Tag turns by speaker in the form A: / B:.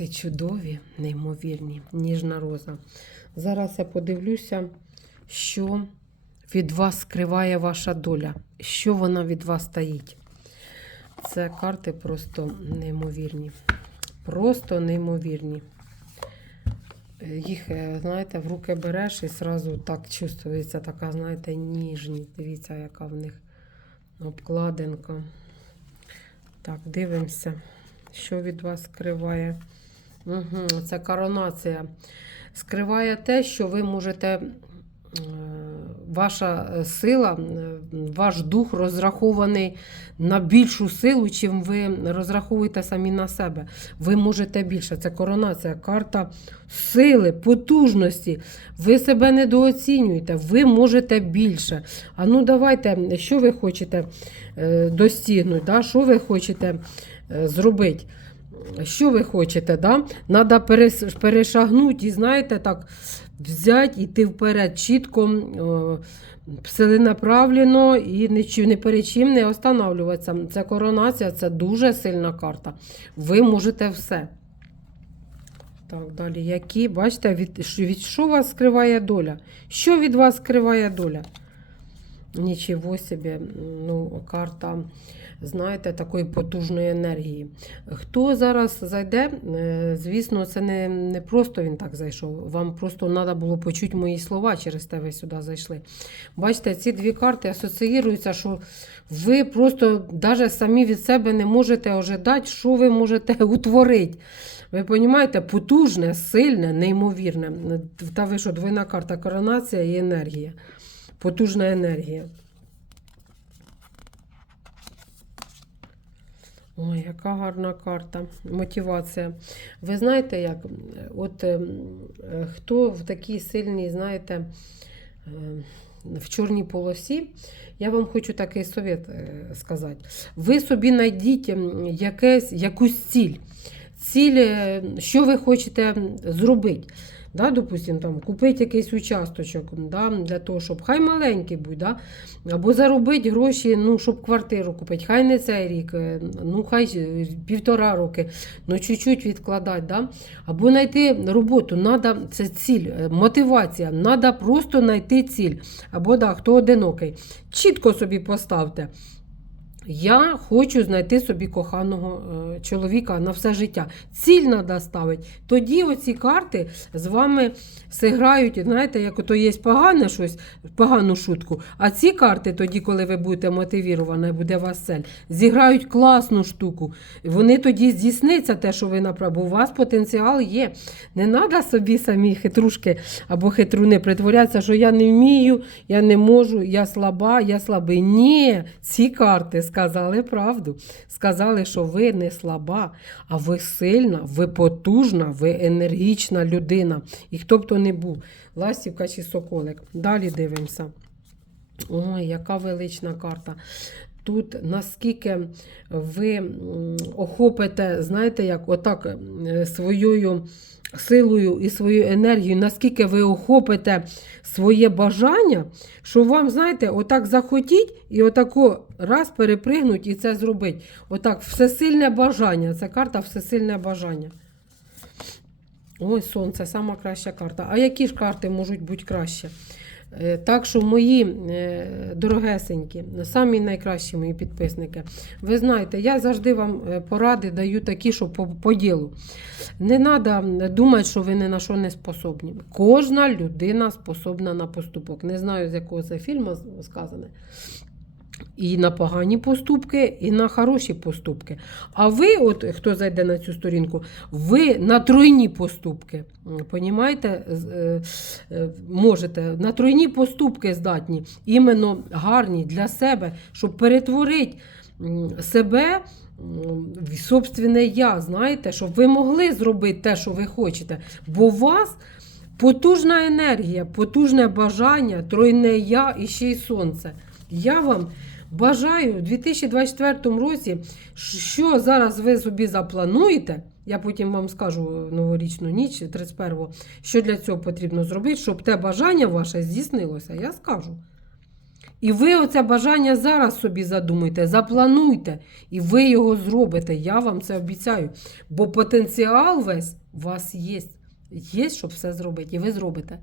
A: Карти чудові, неймовірні, ніжна роза. Зараз я подивлюся, що від вас скриває ваша доля, що вона від вас таїть. Це карти просто неймовірні. Просто неймовірні. Їх, е, знаєте, в руки береш і одразу так чувствується така, знаєте, ніжність. Дивіться, яка в них обкладинка. Так, дивимося, що від вас скриває. Угу, це коронація. Скриває те, що ви можете, е, ваша е, сила, е, ваш дух розрахований на більшу силу, чим ви розраховуєте самі на себе. Ви можете більше. Це коронація, карта сили, потужності. Ви себе недооцінюєте, ви можете більше. А ну давайте, що ви хочете достигнути, да? що ви хочете зробити? Що ви хочете, да? Надо перешагнути і, знаєте, так, взяти, йти вперед чітко, е, ціленаправленно і нічим, не перед чим не останавливатися. Це коронація, це дуже сильна карта. Ви можете все. Так, далі. Які, бачите, від, від що вас скриває доля? Що від вас скриває доля? Нічого собі, ну, карта, знаєте, такої потужної енергії. Хто зараз зайде, е, звісно, це не, не просто він так зайшов. Вам просто треба було почути мої слова, через те ви сюди зайшли. Бачите, ці дві карти асоціюються, що ви просто навіть самі від себе не можете ожидати, що ви можете утворити. Ви розумієте, потужне, сильне, неймовірне. Та ви що, двойна карта коронація і енергія. Потужна енергія. Ой, яка гарна карта. Мотивація. Ви знаєте, як? От е, е, хто в такій сильній, знаєте, е, в чорній полосі, я вам хочу такий совет сказати. Ви собі знайдіть якесь, якусь ціль. Ціль, що ви хочете зробити. Да, допустим, там, купити якийсь участочок да, для того, щоб хай маленький будь, да, або заробити гроші, ну, щоб квартиру купити. Хай не цей рік, е, ну хай е, півтора роки, ну чуть-чуть відкладати. Да? Або знайти роботу, надо, це ціль, е, мотивація, треба просто знайти ціль. Або да, хто одинокий. Чітко собі поставте. Я хочу знайти собі коханого е, чоловіка на все життя. Ціль треба ставити. Тоді оці карти з вами зіграють, знаєте, як ото є погане щось, погану шутку. А ці карти, тоді, коли ви будете мотивіровані, буде вас цель, зіграють класну штуку. Вони тоді здійсниться те, що ви направили. У вас потенціал є. Не треба собі самі хитрушки або хитруни притворятися, що я не вмію, я не можу, я слаба, я слабий. Ні, ці карти сказали правду. Сказали, що ви не слаба, а ви сильна, ви потужна, ви енергічна людина. І хто б то не був, ластівка чи соколик. Далі дивимося. Ой, яка велична карта. Тут наскільки ви охопите, знаєте, як отак е, своєю силою і своєю енергією, наскільки ви охопите своє бажання, що вам, знаєте, отак захотіть і отако раз перепригнуть і це зробить. Отак, всесильне бажання. Це карта всесильне бажання. Ой, сонце, сама краща карта. А які ж карти можуть бути краще? Е, Так що мої е, дорогесенькі, самі найкращі мої підписники, ви знаєте, я завжди вам е, поради даю такі, що по, по ділу. Не треба думати, що ви ні на що не способні. Кожна людина способна на поступок. Не знаю, з якого це фільму сказане. І на погані поступки, і на хороші поступки. А ви, от хто зайде на цю сторінку, ви на тройні поступки. Понімаєте, е, е, можете на тройні поступки здатні, іменно гарні для себе, щоб перетворити себе в собственне я. Знаєте, щоб ви могли зробити те, що ви хочете. Бо у вас. Потужна енергія, потужне бажання, тройне я і ще й сонце. Я вам бажаю у 2024 році, що зараз ви собі заплануєте. Я потім вам скажу новорічну ніч, 31-го, що для цього потрібно зробити, щоб те бажання ваше здійснилося. Я скажу. І ви оце бажання зараз собі задумайте, заплануйте, і ви його зробите. Я вам це обіцяю. Бо потенціал весь у вас є. Є, щоб все зробити, і ви зробите.